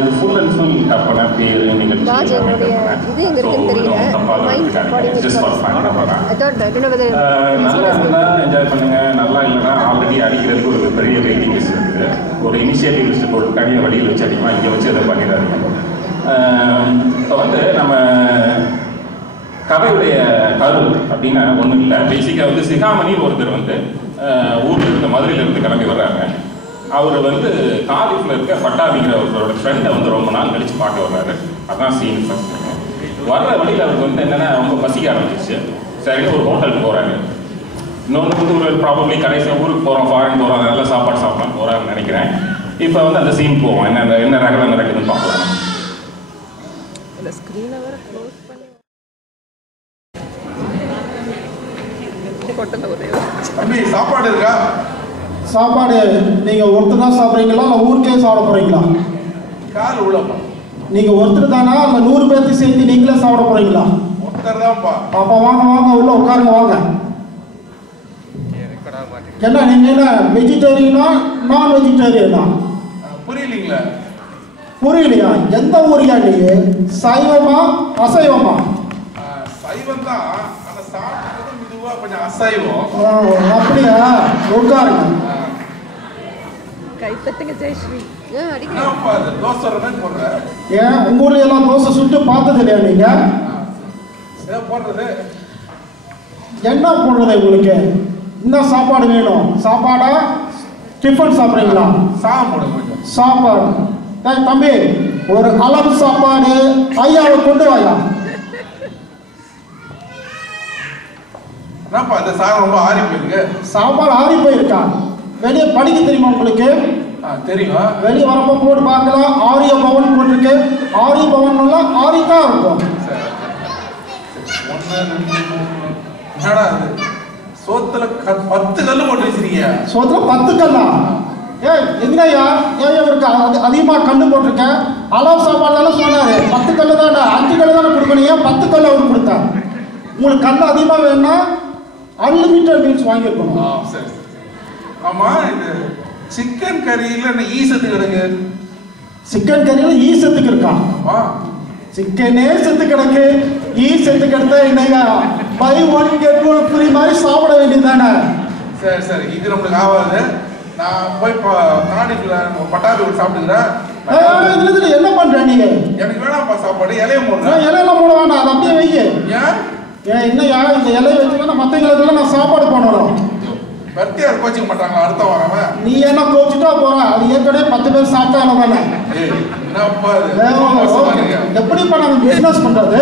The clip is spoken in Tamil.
இது ஃபுல் அண்ட் ஃபுல் தப்பான பேர் நிகழ்ச்சி நல்லா இருந்தால் என்ஜாய் பண்ணுங்க, நல்லா இல்லைன்னா ஆல்ரெடி அடிக்கிறதுக்கு ஒரு பெரிய வெயிட்டிங் லிஸ்ட் இருக்குது. ஒரு இனிஷியேட்டிவ் லிஸ்ட் போட்டு தனியாக வழியில் வச்சு அடிக்கலாம், இங்கே வச்சு அதை பண்ணிடாதீங்க. இப்போ வந்து நம்ம கதையுடைய கரு அப்படின்னா ஒன்றும் இல்லை. பேசிக்காக வந்து சிகாமணி ஒருத்தர் வந்து ஊரில் இருக்க மதுரையிலேருந்து கிளம்பி வர்றாங்க. அவர் வந்து காலிஃபில் இருக்க பட்டாபிங்கிற அவரோட ஃப்ரெண்டை வந்து ரொம்ப நாள் கழித்து பார்க்க வர்றாரு. அதான் சீன் ஃபஸ்ட். வர்ற வழியில் அவருக்கு வந்து என்னென்னா ரொம்ப பசிக்க ஆரம்பிச்சிச்சு. சரின்னு ஒரு ஹோட்டலுக்கு போகிறாரு. இன்னொன்று வந்து ஒரு ப்ராபப்ளி கடைசியாக ஊருக்கு போகிறோம், ஃபாரின் போகிறோம், நல்ல சாப்பாடு சாப்பிடலாம் போகிறாருன்னு நினைக்கிறேன். இப்போ வந்து அந்த சீன் போவோம், என்ன ரகலை நடக்குதுன்னு பார்க்கலாம். சாப்பாடு இருக்கா? சாப்பாடு நீங்கள் ஒருத்தர் தான் சாப்பிட்றீங்களா இல்லை ஊருக்கே சாப்பிட போகிறீங்களா? கால் உள்ளப்பா. நீங்கள் ஒருத்தர் தானா இல்லை 100 பேர்த்து சேர்த்து நீங்களே சாப்பிட போகிறீங்களா? ஒருத்தர் தான்ப்பா. பாப்பா வாங்க வாங்க உள்ள உட்காருங்க வாங்க. என்ன நீங்கள் என்ன வெஜிடேரியனா நான் வெஜிடேரியனா? புரியலீங்களா? புரியலையா? எந்த ஊரியா நீ? சைவமா அசைவமா? சைவம் தான், ஆனால் சாப்பிட்றது மெதுவாக கொஞ்சம் அசைவம். அப்படியா? உட்காருங்க. கைப்பத்துங்க ஜெயஸ்ரீ. தோசை போடுற ஏன் உங்க ஊர்ல எல்லாம் தோசை சுட்டு பார்த்தது இல்லையா நீங்க? போடுறது என்ன போடுறது உங்களுக்கு? என்ன சாப்பாடு வேணும்? சாப்பாடா டிஃபன் சாப்பிட்றீங்களா? சாப்பாடு. தம்பி ஒரு அளவு சாப்பாடு ஐயாவை கொண்டு வாயா. இந்த சாதம் ரொம்ப ஆறி போயிருக்கு. சாப்பாடு ஆறி போயிருக்கா? வெளியே படிக்க தெரியுமா உங்களுக்கு? தெரியும். வெளியே வரப்போ போட்டு பார்க்கலாம். ஆரிய பவன் போட்டிருக்கு. ஆரிய பவன் ஆரி தான் இருக்கும். என்னடா அது? சோத்துல 10 கல்லு போட்டு வச்சிருக்கீங்க. சோத்துல 10 கல்லா? எங்கயா ஏன் இவருக்கு அதிகமாக கல்லு போட்டிருக்கேன்? அளவு சாப்பாடு தானே சொன்னாரு. 10 கல்லு தானே, 5 கல்லு தானே கொடுக்கணும். ஏன் 10 கல்லு அவருக்கு கொடுத்தா? உங்களுக்கு கல்லு அதிகமாக வேணும்னா அன்லிமிட்டட் மீல்ஸ் வாங்கியிருக்கணும். சரி. ஆமா, இது சிக்கன் கறியில என்ன ஈசத்துக்கு கிடக்கு? சிக்கன் கறியில ஈசத்துக்கு இருக்கா? சிக்கனே செத்து கிடக்கு, ஈ செத்து கிடத்தா என்னங்க buy one get one free மாதிரி சாப்பிட வேண்டியதுதானே? சரி சரி, இது நம்மளுக்கு ஆகாது. நான் போய் கர்நாடகில பட்டாபி சாப்பிட்டுக்கிறேன். இதுல என்ன பண்ற நீங்க? எனக்கு வேணாம்ப்பா சாப்பாடு, இலைய போடுறேன். இலையெல்லாம் போட வேண்டாம், அது அப்படியே வைங்க. ஏன் என்னையா இந்த இலையை வச்சுக்கணும் மற்றவங்களுக்கெல்லாம் நான் சாப்பாடு பண்ணணும். பர்த்தியார் கோச்சிக்க மாட்டாங்களா அடுத்த வாரம்? நீ என்ன கோச்சிட்டா போற? அது ஏற்கனவே 10 பேர் சாப்பிட்டாங்க தானே. என்னப்பா எப்படிப்பா நாங்கள் பிசினஸ் பண்றது?